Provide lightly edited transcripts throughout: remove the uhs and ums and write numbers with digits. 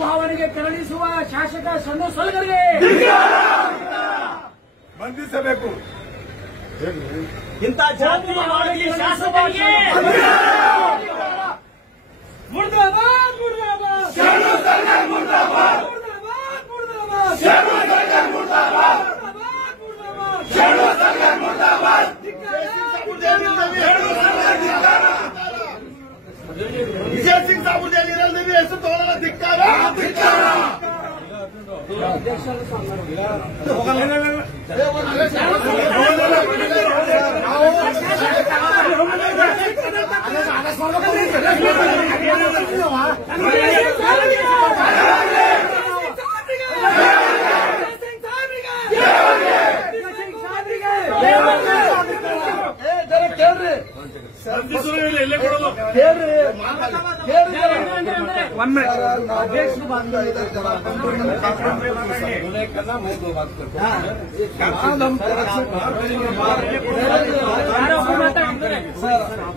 ಭಾವನೆಗೆ ಕೆರಳಿಸುವ ಶಾಸಕ ಸಣ್ಣ ಸಲಗರಿಗೆ ಬಂಧಿಸಬೇಕು. ಇಂಥ ಜಾತಿವಾದಿ ಶಾಸಕರಿಗೆ ಮುರ್ದಾಬಾದ್ ಮುರ್ದಾಬಾದ್ ಶರಣು ಸರ್ಕಾರ ಮುರ್ದಾಬಾದ್ ಮುರ್ದಾಬಾದ್ ಶರಣು ಸರ್ಕಾರ ಮುರ್ದಾಬಾದ್ ಶರಣು ಸರ್ಕಾರ ಮುರ್ದಾಬಾದ್ ವಿಜಯ್ ಸಿಂಗ್ ಸಾಬುರ್ದೇನಿ ಹೆಸರು ತಗೊಳ್ಳೋಣ ಧಿಕ್ಕಾರ ಧಿಕ್ಕಾರ.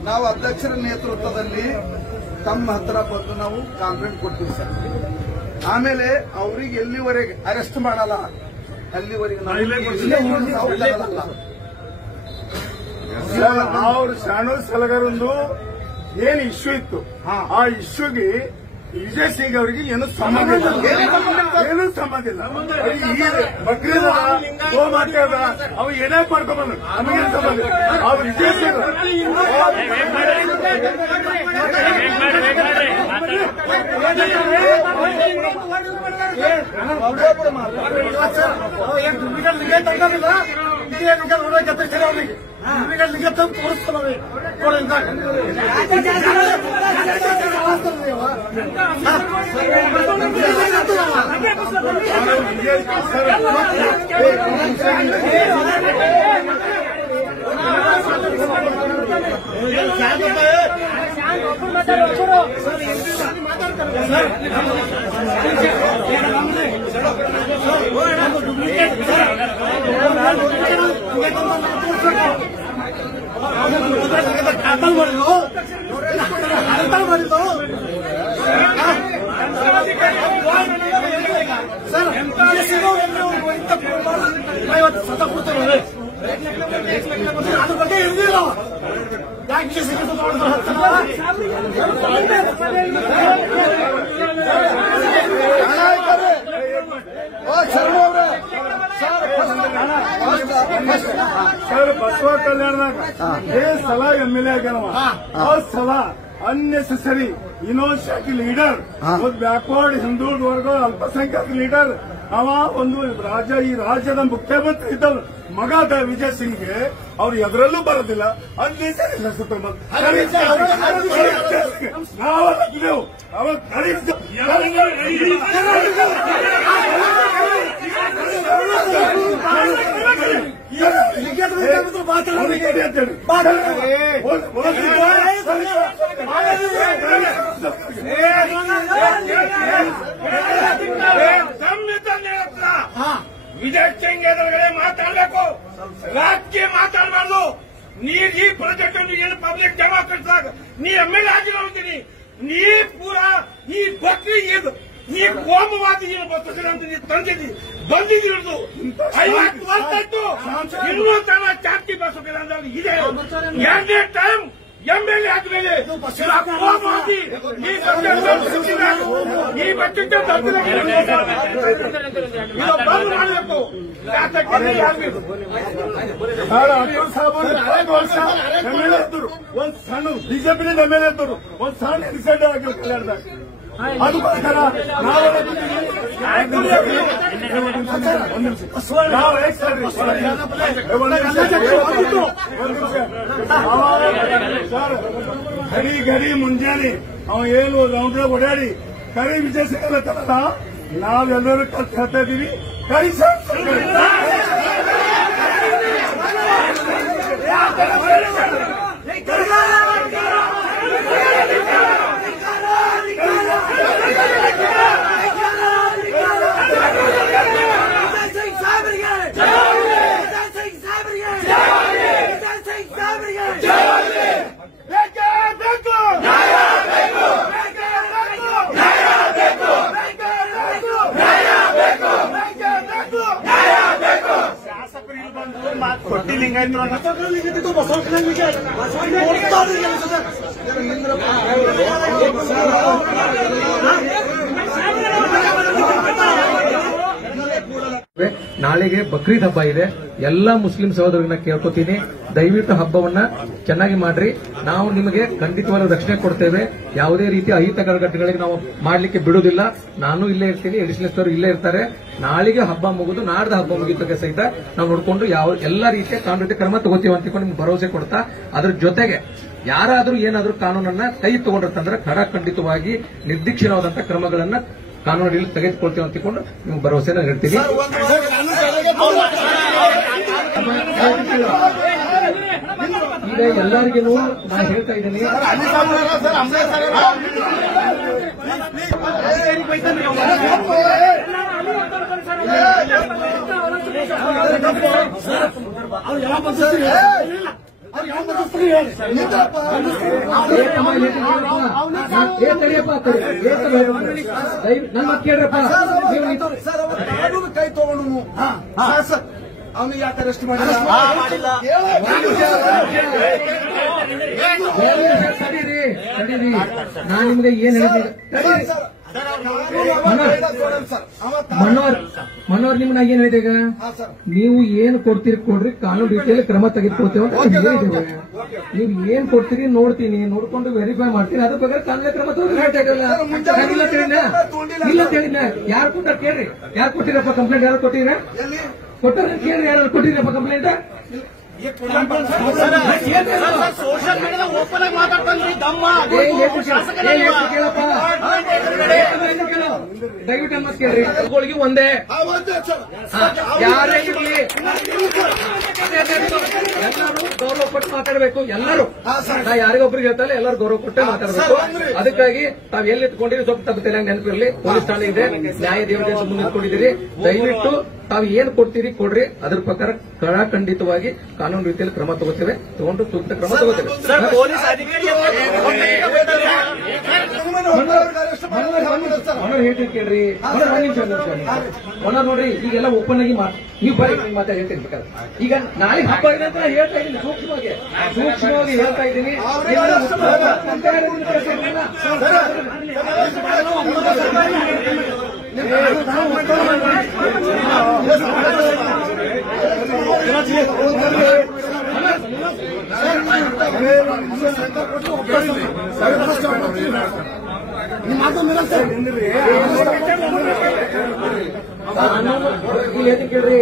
ನಾವು ಅಧ್ಯಕ್ಷರ ನೇತೃತ್ವದಲ್ಲಿ ತಮ್ಮ ಹತ್ರ ಬಂದು ನಾವು ಕಂಪ್ಲೇಂಟ್ ಕೊಡ್ತೀವಿ ಸರ್. ಆಮೇಲೆ ಅವ್ರಿಗೆ ಎಲ್ಲಿವರೆಗೆ ಅರೆಸ್ಟ್ ಮಾಡಲ್ಲ ಅಲ್ಲಿವರೆಗೆ ಅವ್ರು ಶಾಣು ಸಲಗರೊಂದು ಏನ್ ಇಶ್ಯೂ ಇತ್ತು ಆ ಇಶ್ಯೂಗೆ ವಿಜಯ್ ಸಿಂಗ್ ಅವರಿಗೆ ಏನು ಸಂಬಂಧ ಇಲ್ಲ, ಏನೂ ಸಂಬಂಧ ಇಲ್ಲ. ಬಕ್ರೀದ್ ಗೋಮಾತೆ ಅವು ಏನೇ ಮಾಡ್ಕೊಂಡ್ಬಂದು ನಮಗೇನು ಸಂಬಂಧ ಇಲ್ಲ. ಅವ್ರು ವಿಜಯ್ ಸಿಂಗ್ ತೋರಿಸ್ತಾರೆ ಸತ ಕೊಡ್ತಾರೆ ಅದ್ರ ಬಗ್ಗೆ ಇರ್ದಿಲ್ಲ ಯಾಕೆ ಸರ್ ಬಸವ ಕಲ್ಯಾಣದಾಗ ಸಲ MLA ಆಗ್ಯಾನವ. ಆ ಸಲ ಅನ್ನೆಸೆಸರಿ ಇನ್ನೊಂದು ಶಾಖೆ ಲೀಡರ್, ಒಂದು ಬ್ಯಾಕ್ವರ್ಡ್ ಹಿಂದುಳಿದ ವರ್ಗ ಅಲ್ಪಸಂಖ್ಯಾತ ಲೀಡರ್ ಅವ ಒಂದು ಈ ರಾಜ್ಯದ ಮುಖ್ಯಮಂತ್ರಿ ಇದ್ದ ಮಗ ವಿಜಯ್ ಸಿಂಗ್ಗೆ ಅವ್ರು ಎದರಲ್ಲೂ ಬರೋದಿಲ್ಲ. ಅಲ್ಲಿ ನಾವೆವು ಅವಾಗ ವಿಜಯ್ ಸಿಂಗ್ ಎದುರುಗಡೆ ಮಾತಾಡಬೇಕು, ರಾಜಕೀಯ ಮಾತಾಡಬಾರ್ದು. ನೀ ಈ ಪ್ರಾಜೆಕ್ಟ್ ಅನ್ನು ಏನು ಪಬ್ಲಿಕ್ ಜಮಾ ಕಟ್ಟಿದಾಗ ನೀ ಎಮ್ಎಲ್ಎ ಆಗಿರೋಂತೀನಿ, ನೀ ಪೂರಾ ಈ ಬಕ್ರಿ ಇದು ನೀ ಕೋಮವಾದಿ ಏನು ಬರ್ತದೆ ಅಂತ ನೀ ತಂದಿದ್ದಿ ಬಂದಿದ್ದು 50 ವರ್ಷ ಆಯ್ತು. ಇನ್ನೂ ತನ ಚಾಟಿ ಬಸೋಕಿಲ್ಲ ಅಂದ್ರೆ ಇದೆ. ಎರಡನೇ ಟೈಮ್ ಎಮ್ಎಲ್ಎ ಆದ್ಮೇಲೆ ಕೋಮವಾದಿ ಈ ಬಜೆಟ್ ಬಂದು ಮಾಡಬೇಕು. ಒಂದ್ ಸಣ್ಣ ಬಿಜೆಪಿನಿಂದ ಎಮ್ಎಲ್ಎ ಇದ್ದರು, ಒಂದ್ ಸಣ್ಣ ಡಿಸೈಡ್ ಆಗಿರೋ ಕಲ್ಯಾಣದಾಗ. ಅದಕ್ಕೋಸ್ಕರ ನಾವು ಗರಿ ಮುಂಜಾನೆ ಅವ ಏನು ರೌಂಡ್ರಾಗ ಓಡಾಡಿ ಕರಿ ವಿಜಯ್ ಸಿಗಲ್ಲ. ನಾವೆಲ್ಲರೂ ಕಲ್ತು ಹೇಳ್ತಾ ಇದೀವಿ, ಕರಿ ಕೊಟ್ಟಿ ಲಿಂಗಾಯತರು ನಾಳೆಗೆ ಬಕ್ರೀದ್ ಹಬ್ಬ ಇದೆ. ಎಲ್ಲ ಮುಸ್ಲಿಂ ಸಹೋದರರನ್ನ ಕೇಳ್ಕೊತೀನಿ, ದಯವಿಟ್ಟು ಹಬ್ಬವನ್ನ ಚೆನ್ನಾಗಿ ಮಾಡ್ರಿ. ನಾವು ನಿಮಗೆ ಖಂಡಿತವಾದ ರಕ್ಷಣೆ ಕೊಡ್ತೇವೆ. ಯಾವುದೇ ರೀತಿಯ ಅಹಿತ ಘಟನೆಗಳಿಗೆ ನಾವು ಮಾಡ್ಲಿಕ್ಕೆ ಬಿಡುವುದಿಲ್ಲ. ನಾನು ಇಲ್ಲೇ ಇರ್ತೀನಿ, ಎಡಿಷನಲ್ ಇಲ್ಲೇ ಇರ್ತಾರೆ. ನಾಳೆಗೆ ಹಬ್ಬ ಮುಗಿದು ನಾಡ್ದ ಹಬ್ಬ ಮುಗಿದಕ್ಕೆ ಸಹಿತ ನಾವು ನೋಡಿಕೊಂಡು ಎಲ್ಲ ರೀತಿಯ ಕಾನೂನು ಕ್ರಮ ತಗೋತೀವಿ ಅಂತಿಕೊಂಡು ನಿಮ್ಗೆ ಭರವಸೆ ಕೊಡ್ತಾ, ಅದ್ರ ಜೊತೆಗೆ ಯಾರಾದ್ರೂ ಏನಾದ್ರೂ ಕಾನೂನನ್ನ ಕೈ ತಗೊಂಡಿರ್ತಂದ್ರೆ ಖಂಡಿತವಾಗಿ ನಿರ್ದಿಕ್ಷಿಣವಾದಂತಹ ಕ್ರಮಗಳನ್ನ ಕಾನೂನಲ್ಲಿ ತೆಗೆದುಕೊಳ್ತೇವೆ ಅಂತಿಕೊಂಡು ನಿಮ್ಗೆ ಭರವಸೆನ ನೀಡ್ತೀನಿ. ಈಗ ಎಲ್ಲರಿಗೂ ನಾನು ಹೇಳ್ತಾ ಇದ್ದೀನಿ, ನನ್ನ ಕೇಳ್ರಪ್ಪ, ಕೈ ತಗೊಂಡು ಅವನು ಯಾಕೆ ಅರೆಸ್ಟ್ ಮಾಡಿಲ್ಲ? ನಾನು ನಿಮ್ಗೆ ಏನ್ ಹೇಳಿದೆ ಮನೋರ್ ನಿಮ್ಗೆ ನಾ ಏನ್ ಹೇಳಿದೆ, ಈಗ ನೀವು ಏನು ಕೊಡ್ತೀರಿ ಕೊಡ್ರಿ, ಕಾನೂನು ರೀತಿಯಲ್ಲಿ ಕ್ರಮ ತೆಗೆದುಕೊಳ್ತೇವೆ ಅಂತ ಹೇಳಿದ್ದೇವೆ. ನೀವು ಏನ್ ಕೊಡ್ತೀರಿ ನೋಡ್ತೀನಿ, ನೋಡ್ಕೊಂಡು ವೆರಿಫೈ ಮಾಡ್ತೀನಿ, ಅದ್ರ ಬಗ್ಗೆ ಕಾನೂನು ಕ್ರಮ ಇಲ್ಲ ಅಂತ ಹೇಳಿನ. ಯಾರು ಕೊಟ್ಟಾರ ಕೇಳ್ರಿ, ಯಾರು ಕೊಟ್ಟಿರಪ್ಪ ಕಂಪ್ಲೇಂಟ್? ಯಾರು ಕೊಟ್ಟಿರ ಕೊಟ್ಟಾರ ಕೇಳ್ರಿ, ಯಾರು ಕೊಟ್ಟಿರಪ್ಪ ಕಂಪ್ಲೇಂಟ್? ಸೋಷಿಯಲ್ ಮೀಡಿಯಾದ ಓಪನ್ ಆಗಿ ಮಾತಾಡ್ತಾನ್ರಿ ದಮ್ಮ ದಯವಿಟ್ಟು ಅಮ್ಮ ಕೇಳ್ರಿ, ಗಳಿಗೆ ಒಂದೇ ಯಾರೇ ಇರಲಿ ಎಲ್ಲರೂ ಗೌರವ ಕೊಟ್ಟು ಮಾತಾಡಬೇಕು. ಎಲ್ಲರೂ ನಾ ಯಾರಿಗೊಬ್ರಿಗೆ ಹೇಳ್ತಾರೆ, ಎಲ್ಲರೂ ಗೌರವ ಕೊಟ್ಟೆ ಮಾತಾಡಬೇಕು. ಅದಕ್ಕಾಗಿ ತಾವ್ ಎಲ್ಲಿ ಇಟ್ಕೊಂಡಿರಿ ಸ್ವಲ್ಪ ತಪ್ಪು ನೆನಪಿರಲಿ, ಪೊಲೀಸ್ ಠಾಣೆ ಇದೆ, ನ್ಯಾಯ ದೇವತೆ ಮುಂದೆ ಇಟ್ಕೊಂಡಿದ್ದೀರಿ. ದಯವಿಟ್ಟು ತಾವು ಏನ್ ಕೊಡ್ತೀರಿ ಕೊಡ್ರಿ, ಅದ್ರ ಪ್ರಕಾರ ಖಂಡಿತವಾಗಿ ಕಾನೂನು ರೀತಿಯಲ್ಲಿ ಕ್ರಮ ತಗೋತೇವೆ, ತಗೊಂಡು ಸೂಕ್ತ ಕ್ರಮ ತಗೋತೇವೆ. ಹೇಳ್ತೀನಿ ಕೇಳ್ರಿ, ನೋಡ್ರಿ, ಈಗೆಲ್ಲ ಓಪನ್ ಆಗಿ ನೀವು ಬರೀ ಮಾತಾ ಹೇಳ್ತೀನಿ ಬೇಕಾದ್ರೆ. ಈಗ ನಾಳೆ ಹಬ್ಬ ಇದೆ ಅಂತ ಹೇಳ್ತಾ ಇದ್ದೀನಿ, ಸೂಕ್ಷ್ಮವಾಗಿ ಹೇಳ್ತಾ ಇದ್ದೀನಿ. ಏನ್ ಕೇಳ್ರಿ,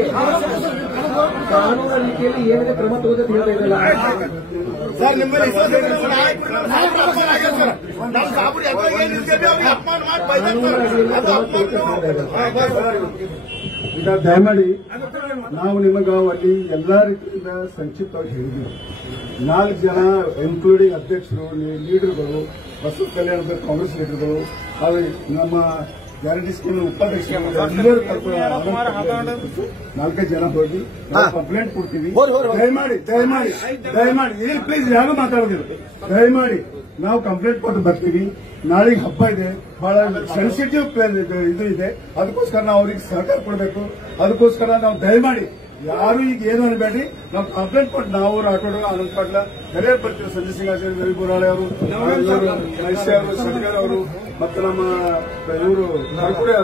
ಕಾನೂನು ರೀತಿಯಲ್ಲಿ ಏನಿದೆ ಕ್ರಮ ತಗೋದಂತ ಹೇಳ್ತಾ ಇದ್ರಲ್ಲ. ಸರ್ ನಿಮ್ಮಲ್ಲಿ ಈಗ ದಯಮಾಡಿ ನಾವು ನಿಮಗ ಅಲ್ಲಿ ಎಲ್ಲಾ ರೀತಿಯಿಂದ ಸಂಕ್ಷಿಪ್ತವಾಗಿ ಹೇಳಿದ್ವಿ. 4 ಜನ ಇನ್ಕ್ಲೂಡಿಂಗ್ ಅಧ್ಯಕ್ಷರು, ಲೀಡರ್ಗಳು, ಬಸವ ಕಲ್ಯಾಣ ಕಾಂಗ್ರೆಸ್ ಲೀಡರ್ಗಳು, ಹಾಗೂ ನಮ್ಮ ಗ್ಯಾರಂಟಿ ಸ್ಕೀಮ್ ಉಪಾಧ್ಯಕ್ಷರು ಎಲ್ಲರೂ ಕರ್ಕೊಂಡು 4 ಜನ ಹೋಗಿ ಕಂಪ್ಲೇಂಟ್ ಕೊಡ್ತೀವಿ. ದಯಮಾಡಿ ಏನ್ ಪ್ಲೀಸ್ ಯಾರು ಮಾತಾಡೋದಿಲ್ಲ. ದಯಮಾಡಿ ನಾವು ಕಂಪ್ಲೇಂಟ್ ಕೊಟ್ಟು ಬರ್ತೀವಿ. ನಾಳೆಗೆ ಹಬ್ಬ ಇದೆ, ಬಹಳ ಸೆನ್ಸಿಟಿವ್ ಇದು ಇದೆ. ಅದಕ್ಕೋಸ್ಕರ ನಾವು ಅವ್ರಿಗೆ ಸಹಕಾರ ಕೊಡಬೇಕು. ಅದಕ್ಕೋಸ್ಕರ ನಾವು ದಯಮಾಡಿ ಯಾರು ಈಗ ಏನು ಅನ್ಬೇಡಿ. ನಾವು ಕಂಪ್ಲೇಂಟ್ ಕೊಟ್ಟು ನಾವು ರಾಠೋಡ್, ಆನಂದ್ ಪಾಟ್ಲ ಕರೆಯರ್ ಬರ್ತೀವಿ. ಸಂಜಯ್ ಸಿಂಗ್ ಆಚಾರ್ಯ, ರವಿ ಬೋರಾಳೆ ಅವರು, ಮೈಸೂರು ಅವರು, ಶಂಕರ್ ಅವರು, ಮತ್ತು ನಮ್ಮ ಇವರು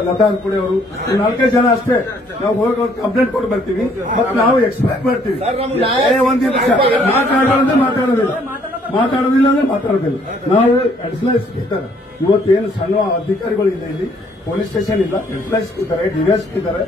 ಲತಾ ಅನ್ಕುಡೆ ಅವರು, 4 ಜನ ಅಷ್ಟೇ ನಾವು ಹೋಗಿ ಕಂಪ್ಲೇಂಟ್ ಕೊಟ್ಟು ಬರ್ತೀವಿ. ಮತ್ತು ನಾವು ಎಕ್ಸ್ಪೆಕ್ಟ್ ಮಾಡ್ತೀವಿ. ಒಂದು ನಿಮಿಷ ಮಾತಾಡೋದಿಲ್ಲ ಅಂದ್ರೆ ಮಾತಾಡೋದಿಲ್ಲ. ನಾವು ಅಡಿಷನಲ್ ಸ್ಪೀಕರ್ ಇವತ್ತೇನು ಸಣ್ಣ ಅಧಿಕಾರಿಗಳು ಇಲ್ಲ, ಇಲ್ಲಿ ಪೊಲೀಸ್ ಸ್ಟೇಷನ್ ಇಲ್ಲ, ಅಡಿಷನಲ್ ಸ್ಪೀಕರ್, ಡಿವೈಎಸ್ಪಿ ಇದ್ದಾರೆ.